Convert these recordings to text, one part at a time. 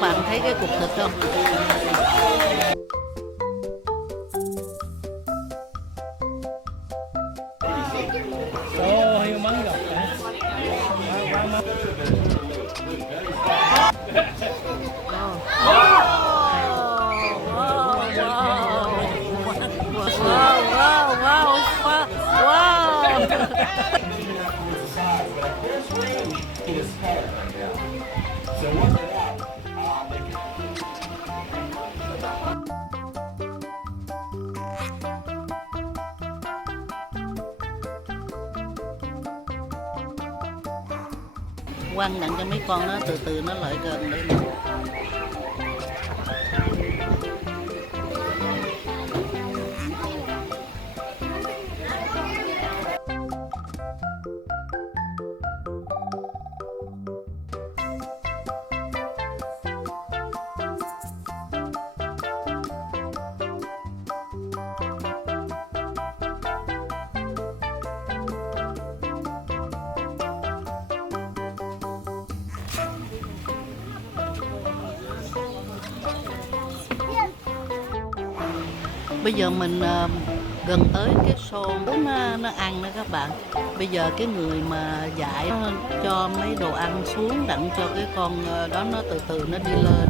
Các bạn thấy cái cục thịt không? Ồ, hiêu mắng gọc hả? Quá mắc. Quăng đặng cho mấy con nó từ từ nó lại gần đây. Bây giờ mình gần tới cái xô nó ăn đó các bạn. Bây giờ cái người mà dạy nó cho mấy đồ ăn xuống đặng cho cái con đó nó từ từ nó đi lên.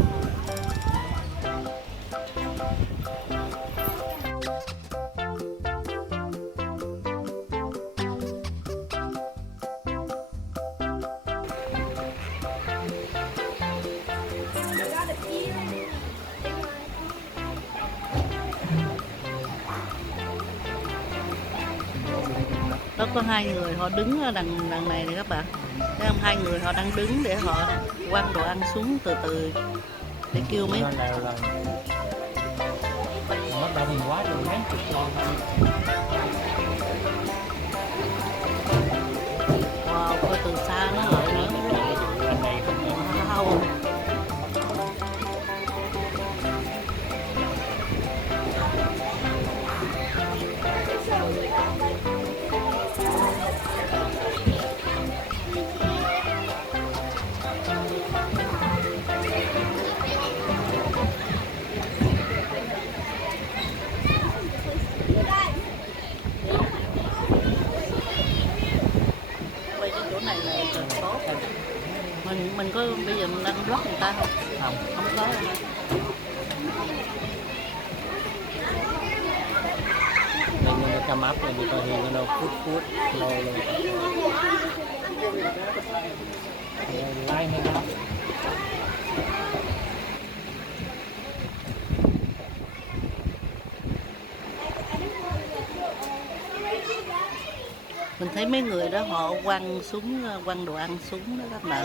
Đó có hai người họ đứng ở đằng này nè các bạn. Thấy không? Hai người họ đang đứng để họ quăng đồ ăn xuống từ từ để kêu mấy. Nó đông quá rồi, mấy chục con thôi. Wow, coi từ xa nó lợi nữa. Wow. Mình có bây giờ mình đang block người ta không? Không có đâu. Nên nó come up and because you're gonna put slowly. Line it up. Mình thấy mấy người đó họ quăng đồ ăn xuống đó các bạn.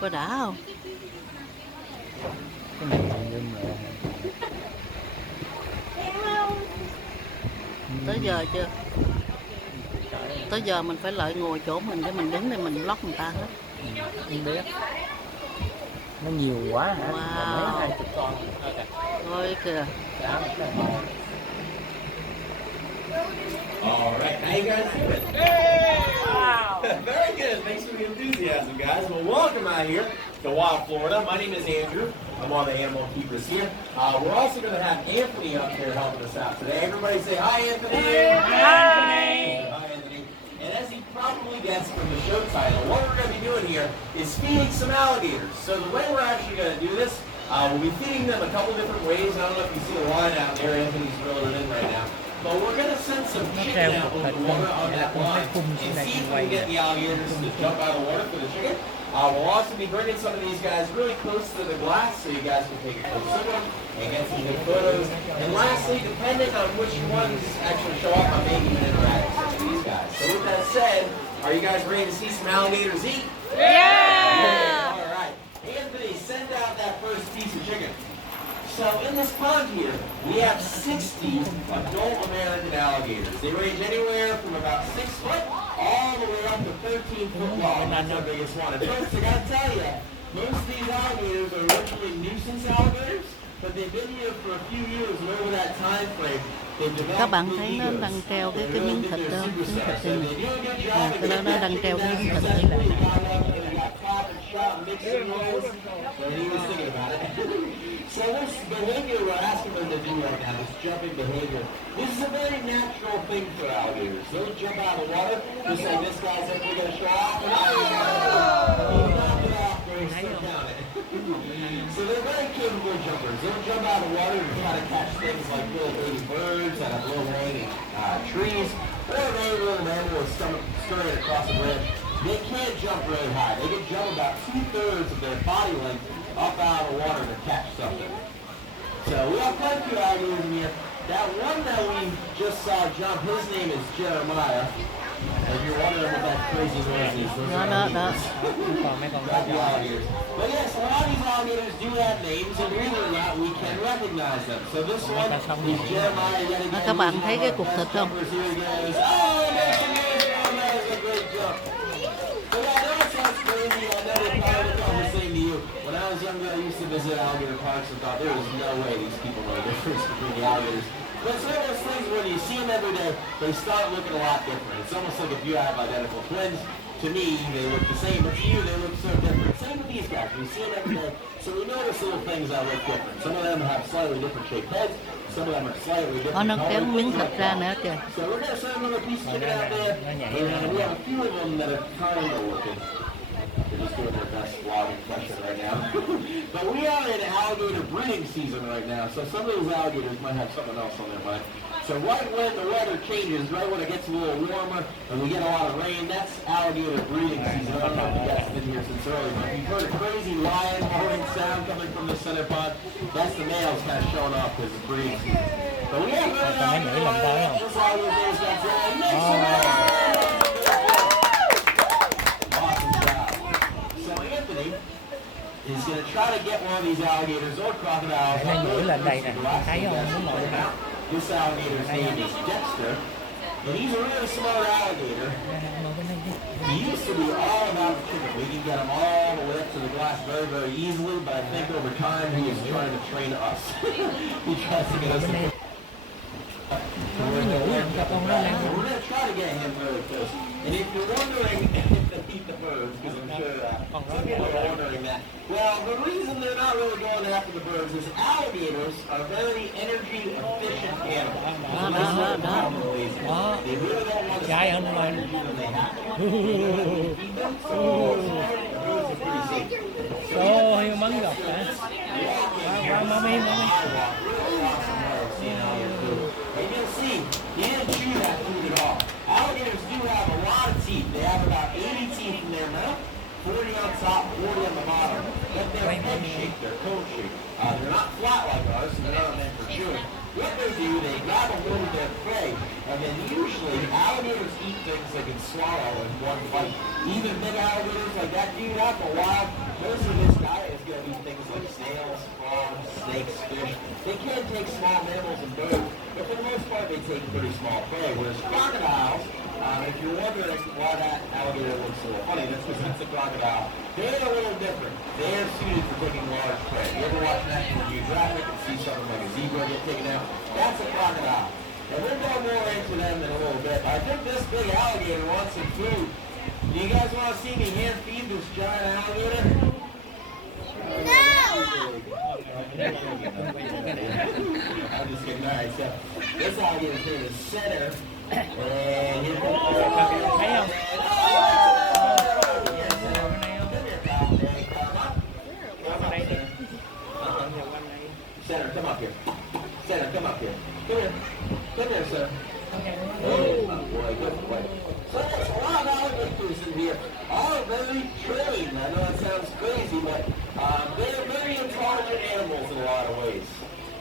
Có đã không? Cái này như mà Tới giờ chưa? Tới giờ mình phải lợi ngồi chỗ mình để mình đứng để mình block người ta hết. không biết. Nó nhiều quá hả? Wow. Mấy 20 con. Thôi kìa. All right, how you guys doing? Hey! Wow! Very good. Thanks for the enthusiasm, guys. Well, welcome out here to Wild, Florida. My name is Andrew. I'm one of the animal keepers here. We're also going to have Anthony up here helping us out today. Everybody say hi, Anthony. Hi, Anthony. And as he probably gets from the show title, what we're going to be doing here is feeding some alligators. So the way we're actually going to do this, we'll be feeding them a couple different ways. I don't know if you see the line out there. Anthony's reeling it in right now. But we're going to send some chicken out over the water on that line and see if we can get the alligators to jump out of the water for the chicken. We'll also be bringing some of these guys really close to the glass so you guys can take a close look at them and get some good photos. And lastly, depending on which ones actually show up, I may even interact with some of these guys. So with that said, are you guys ready to see some alligators eat? Yeah! All right. Anthony, send out that first piece of chicken. So in this pond here, we have 60 adult American alligators. They range anywhere from about 6 foot all the way up to 13 foot long. That's our biggest one. And first, I gotta tell you, most of these alligators are originally nuisance alligators, but they've been here for a few years, and over that time frame, they've developed. Các bạn thấy nó đang treo cái miếng thịt đó, miếng thịt này. Cái đó nó đang treo cái miếng thịt này. was, but he was thinking about it. So this behavior we're asking them to do right now, this jumping behavior, this is a very natural thing for alligators. They'll jump out of the water, just like this guy's like we're going to show off. So they're very capable jumpers. They'll jump out of the water and try to catch things like little baby birds that have low-hanging trees, or a very little animal scurrying across a branch. They can't jump very high. They can jump about 2/3 of their body length up out of the water to catch something. So we have quite a few alligators in here. That one that we just saw jump, his name is Jeremiah. If you're wondering what that crazy noise is, those are alligators. Not the alligators. But yes, a lot of these alligators do have names, and believe it or not, we can recognize them. So this one is Jeremiah. Yet again, Các bạn thấy cái cục thịt không? here he goes. Oh, that's amazing. Oh, that is a great jump. But yeah, I know it sounds crazy. I know they probably thought the same to you. When I was younger, I used to visit alligator parks and thought there was no way these people know the difference between the alligators. But it's one of those things when you see them every day, they start looking a lot different. It's almost like if you have identical twins. To me, they look the same, but to you, they look so different. Same with these guys. We see them every day, so we notice little things that look different. Some of them have slightly different shaped heads. Some of them are slightly different Nó kéo colors. miếng thịt ra nữa kìa. So we're going to send another piece of chicken out there, and we have a few of them that are kind of looking. They're just doing their best vlog impression right now. But we are in alligator breeding season right now, so some of these alligators might have something else on their mind. So right when the weather changes, right when it gets a little warmer and we get a lot of rain, that's alligator breeding season. I don't know if you guys have been here since early, but if you've heard a crazy lion roaring sound coming from the center pond, that's the males kind of showing off because it's breeding season. But we have Còn mấy nữ làm tới không? Awesome job. So Anthony is going to try to get one of these alligators or crocodiles. Mấy nữ lên đây nè, thấy không? Muốn ngồi đây. This alligator's name is Dexter, and he's a really smart alligator. He used to be all about the chicken. We can get him all the way up to the glass very, very easily, but I think over time he is trying to train us. He tries to get us to we're going to try to get him really close. And if you're wondering if they eat the birds, because I'm sure some people are wondering that, well, the reason they're not really going after the birds is alligators are very energy efficient animals. They really don't want to Trai hơn mà. Ồ, hiêu mắng gọc hả? Mami. And you'll see, he didn't chew that food at all. Alligators do have a lot of teeth. They have about 80 teeth in their mouth, 40 on top, 40 on the bottom. But they're head-shaped, they're cone-shaped. They're not flat like ours, so they're not meant for chewing. What they do, they grab a hold of their prey, and then usually alligators eat things they can swallow in one bite. Even big alligators like that dude out in the wild, most of his diet is going to be things like snails, frogs, snakes, fish. They can take small mammals and birds, but for the most part they take pretty small prey. Whereas crocodiles, if you're wondering why that alligator looks so funny, that's because that's a crocodile. They're a little different. They're suited for taking large prey. You ever watch National Geographic and see something like a zebra get taken out? That's a crocodile. And we'll go more into them in a little bit. I think this big alligator wants some food. Do you guys want to see me hand feed this giant alligator? No! I'm just kidding. All right, so this alligator's name is Center. And here Thấy không? Center, come up here. Center, come up here. Come here. Come here, sir. Oh, boy, good boy. So there's a lot of alligators in here. All very trained. I know that sounds crazy, but they're very intelligent animals in a lot of ways.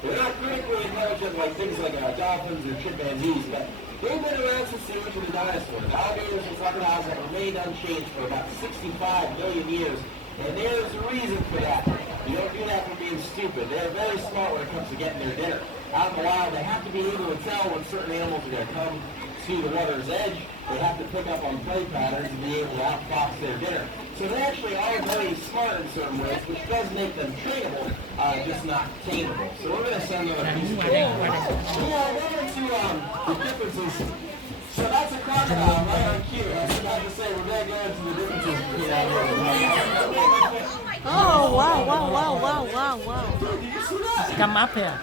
They're not critically intelligent like things like dolphins or chimpanzees, but they've been around since the age of the dinosaurs. Alligators and crocodiles have remained unchanged for about 65 million years, and there's a reason for that. You don't do that for being stupid. They're very smart when it comes to getting their dinner. Out in the wild, they have to be able to tell when certain animals are going to come to the water's edge. They have to pick up on play patterns and be able to outfox their dinner. So they actually are very smart in certain ways, which does make them trainable, just not tameable. So we're going to send them a piece of cake. Yeah, one or two the differences. So that's a crocodile right on cue. I was about to say we're going to go into the differences between alligators. wow, wow, wow, wow, wow, wow. Come up here.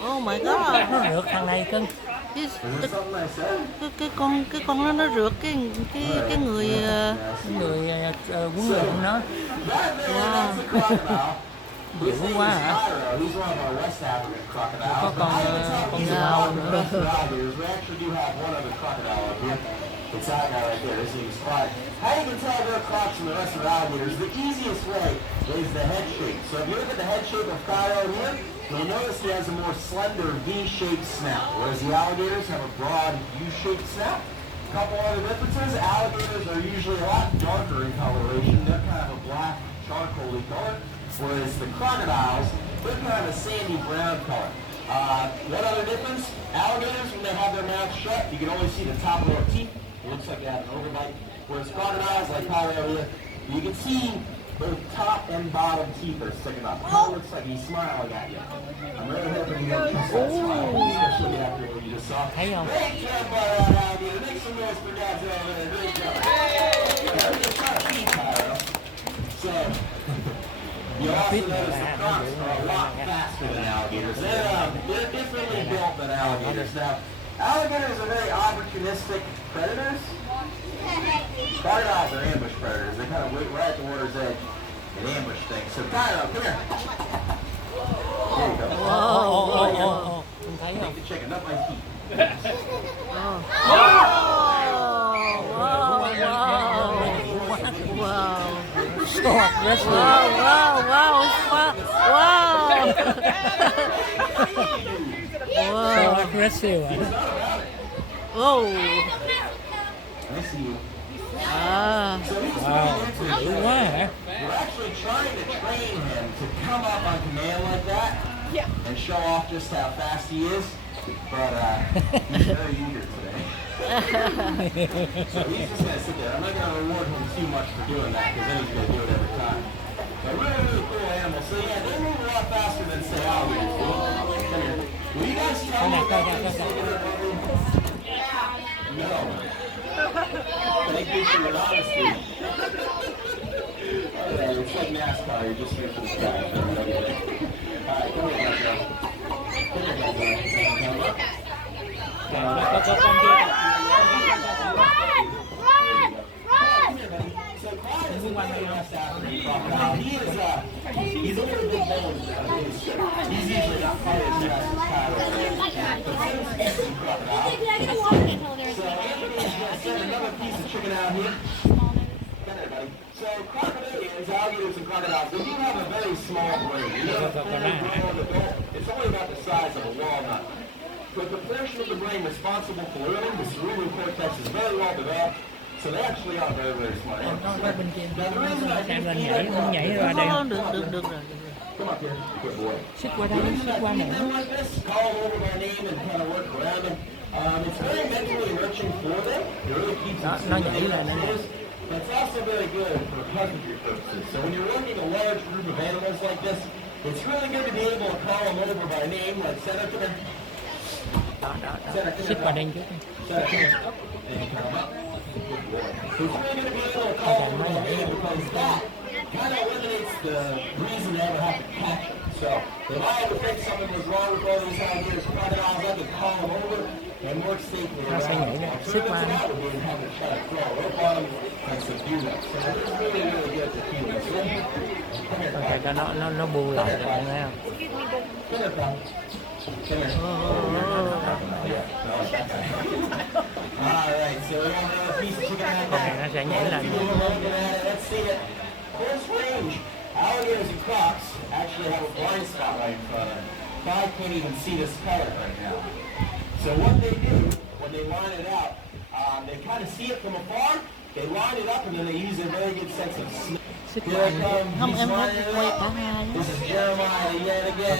Oh my god. Nó rượt thằng này cưng. Cái, cái con nó rượt cái người Người huấn luyện nó. wow. Dữ quá hả? Có con dao nữa. It's that guy right there. This is Clyde. How you can tell they're crocs from the rest of the alligators? The easiest way is the head shape. So if you look at the head shape of Cairo here, you'll notice he has a more slender V-shaped snout, whereas the alligators have a broad U-shaped snout. A couple other differences: alligators are usually a lot darker in coloration. They're kind of a black, charcoaly color, whereas the crocodiles, they're kind of a sandy brown color. One other difference: alligators, when they have their mouths shut, you can only see the top of their teeth. It looks like they have an overbite. Whereas crocodiles, like Cairo here, you can see both top and bottom teeth are sticking up. It kind of looks like he's smiling at you. I'm really hoping you don't catch that smile, especially after what you just saw. Thấy không? Great job by that alligator. Make some noise for Dad's over there. Great job. Yeah, it's not a feet, Cairo. So, you also notice the crocs are a lot faster than alligators. They're differently built than alligators. Now, alligators are very opportunistic predators. Crocodiles are ambush predators. They kind of wait right at the water's edge and ambush things. So, Cairo, come here. There you go. Không thấy Take không? the chicken up my feet. Wow. Wow. So aggressive. Wow, wow, wow, wow. So aggressive. Oh. I see you. À. Wow, dữ quá hả? We're actually trying to train him to come up on command like that and show off just how fast he is. But he's very eager today. So he's just going to sit there. I'm not going to reward him too much for doing that because then he's going to do it every time. But really, really cool animal. So yeah, they move a lot faster than say alligators do. Come here. Will you guys tell me about this? No. Thank you for your honesty. Alright, it's like NASCAR, you're just here for the sky. Alright, come here, guys. Come here, guys. Có con chưa? So Clyde is a West African crocodile. He's a little bit bold. He's usually not quite as fast as Cairo. But he's a crocodile. So another piece of chicken out here. Come here, buddy. So crocodilians, alligators, and crocodiles, they do have a very small brain. You know, it's only about the size of a walnut. But the portion of the brain responsible for learning, the cerebral cortex, is very well developed. So they actually are very, very smart. Con qua bên kia. Xem lên nhảy, muốn nhảy ra đây. Được rồi. Come up here, good boy. Xích qua đây, xích qua nữa. Like this, call them over by name and kind of work around them. It's very mentally enriching for them. It really keeps them Nó nhảy lên đây. But it's also very good for husbandry purposes. So when you're working a large group of animals like this, it's really good to be able to call them over by name, like Senator. Đó. Xích qua đây chút. Senator. And come up. Good boy. So it's really good to be able to call them by name because that kind of eliminates the reason they ever have to catch them. So if I ever think something was wrong with all these alligators, crocodiles, I could call them over and work safely Nó sẽ nhảy ra, xích qua. Phải cho nó bu lại được, thấy không? Ok, nó sẽ nhảy lên. Alligators and crocs actually have a blind spot right in front of them. Clyde can't even see this color right now. So what they do, when they line it out, they kind of see it from afar, they line it up, and then they use a very good sense of smell. Here it comes, Không, he's em lining phải it quay up. cả hai. This is Jeremiah yet again.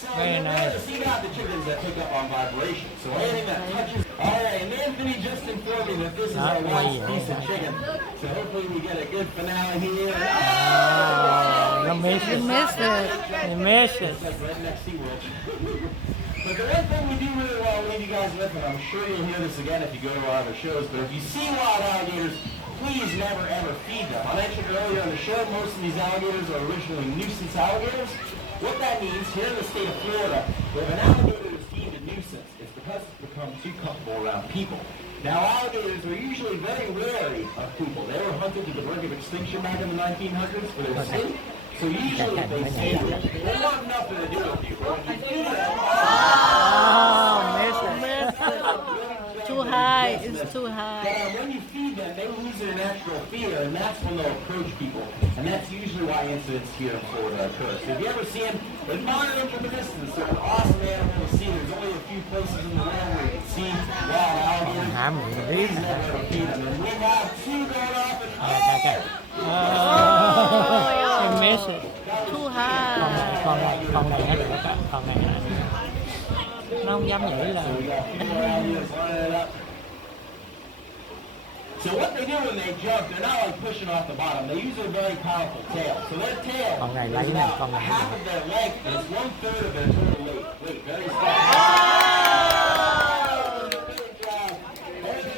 So you never see out the chickens that pick up on vibration. So anything that touches. Alright, and Anthony just informed me that this is our last piece of chicken. So hopefully we get a good finale here. You missed it. You missed it. Right next to you, Rich. But the one thing we do really want to leave you guys with, and I'm sure you'll hear this again if you go to our other shows, but if you see wild alligators, please never ever feed them. I mentioned earlier on the show, most of these alligators are originally nuisance alligators. What that means, here in the state of Florida, if an alligator is deemed a nuisance, it's because it's become too comfortable around people. Now, alligators are usually very wary of people. They were hunted to the brink of extinction back in the 1900s for their skin. So usually if they see you, they want nothing to do with you. But when you feed them, Too high, it's too high. when you feed them, they lose their natural fear, and that's when they'll approach people. And that's usually why incidents here in Florida occur. So if you ever see them, admire them from a distance. They're an awesome animal to see. There's only a few places in the world where you can see wild alligators. Hả mình biết. Please never feed them. And we have two going off and Kìa. Em miss it. Too high. Con này nó được á, con này nó không dám nhảy là. So what they do when they jump, they're not like pushing off the bottom. They use a very powerful tail. So their tail Con này is lấy nè, about con này. half of their length, and it's 1/3 of their total weight. Wait, very strong.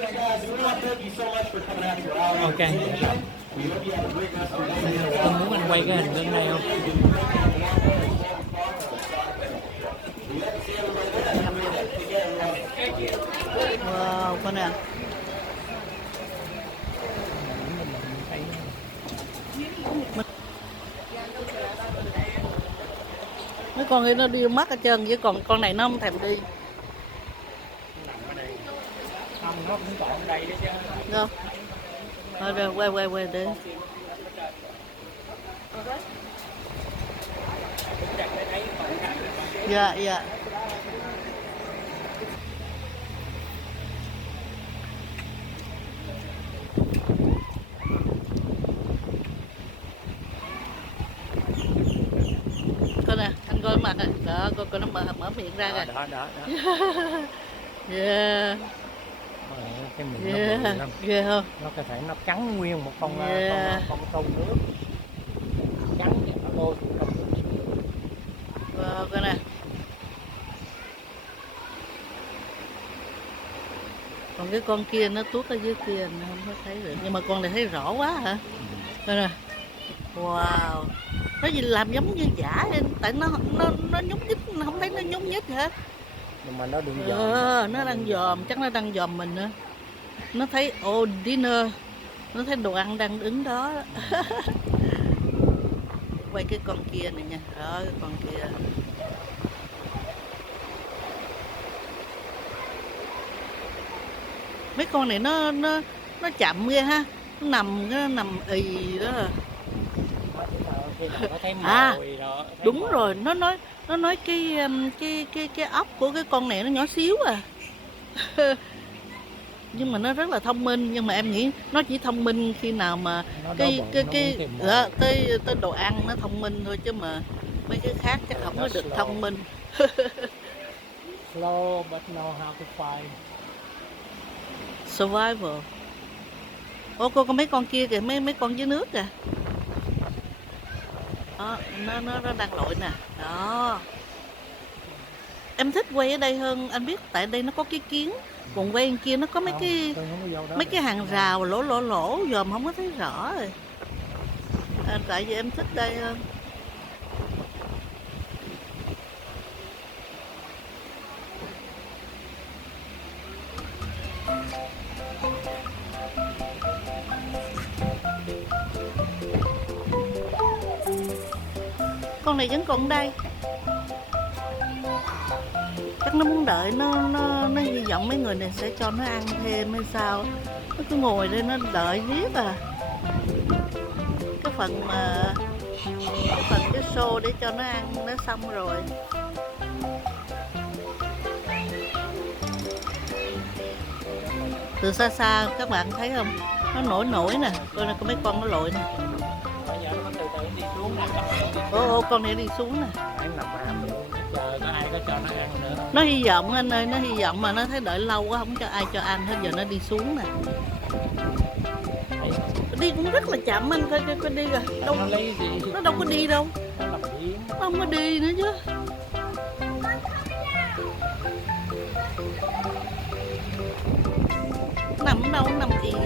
Hey guys, we want to thank you so much for coming out to our Ok. We hope you have a great rest of your day. Anh muốn anh quay cái hình bên này không? Wow, con nè. Mấy con kia nó đi mất hết trơn, chứ còn con này nó không thèm đi. Không, nó cũng còn ở đây đó chứ. Đâu? Thôi rồi, quay đi. Dạ, dạ. Coi nè, anh coi mặt này. Đó, coi nó mở miệng ra kìa. Đó. Yeah. Cái miệng nó Yeah. bự lắm. Ghê không? Nó có thể nó cắn nguyên một con Yeah. con tôm nước. Cắn vậy nó bôi xuống trong. Wow, coi nè. Còn cái con kia nó tuốt ở dưới kia nó không có thấy được, nhưng mà con này thấy rõ quá hả? Coi nè. Wow. Nó gì làm giống như giả vậy, tại nó nhúc nhích, nó không thấy nó nhúc nhích hả? Nhưng mà nó đừng dòm. Nó đang dòm, chắc nó đang dòm mình nữa. Nó thấy dinner, nó thấy đồ ăn đang đứng đó. Quay cái con kia này nha, đó cái con kia. Mấy con này nó chậm ghê ha, nó nằm ì đó. Đúng rồi, nó nói cái ốc của cái con này nó nhỏ xíu à. Nhưng mà nó rất là thông minh, nhưng mà em nghĩ nó chỉ thông minh khi nào mà tới đồ ăn nó thông minh thôi, chứ mà mấy cái khác chắc không có được thông minh. Slow but know how to fight. Survival. Ô cô có mấy con kia kìa, mấy con dưới nước kìa. Đó, nó đang lội nè. Đó. Em thích quay ở đây hơn, anh biết tại đây nó có cái kiến. Còn quay bên kia nó có mấy cái hàng rào lỗ dòm không có thấy rõ rồi. Tại vì em thích đây hơn. Con này vẫn còn đây. Chắc nó muốn đợi, nó hy vọng mấy người này sẽ cho nó ăn thêm hay sao. Nó cứ ngồi đây nó đợi riết à. Cái phần cái show để cho nó ăn nó xong rồi. Từ xa xa các bạn thấy không? Nó nổi nè, coi nè, có mấy con nó lội nè. Ô con này đi xuống nè. Chờ có ai có cho nó ăn nữa. Nó hy vọng anh ơi, nó hy vọng mà nó thấy đợi lâu quá không cho ai cho ăn hết, giờ nó đi xuống nè. Đi cũng rất là chậm anh, coi đi rồi. Nó đâu có đi đâu. Nó không có đi nữa chứ. đâu nằm yên.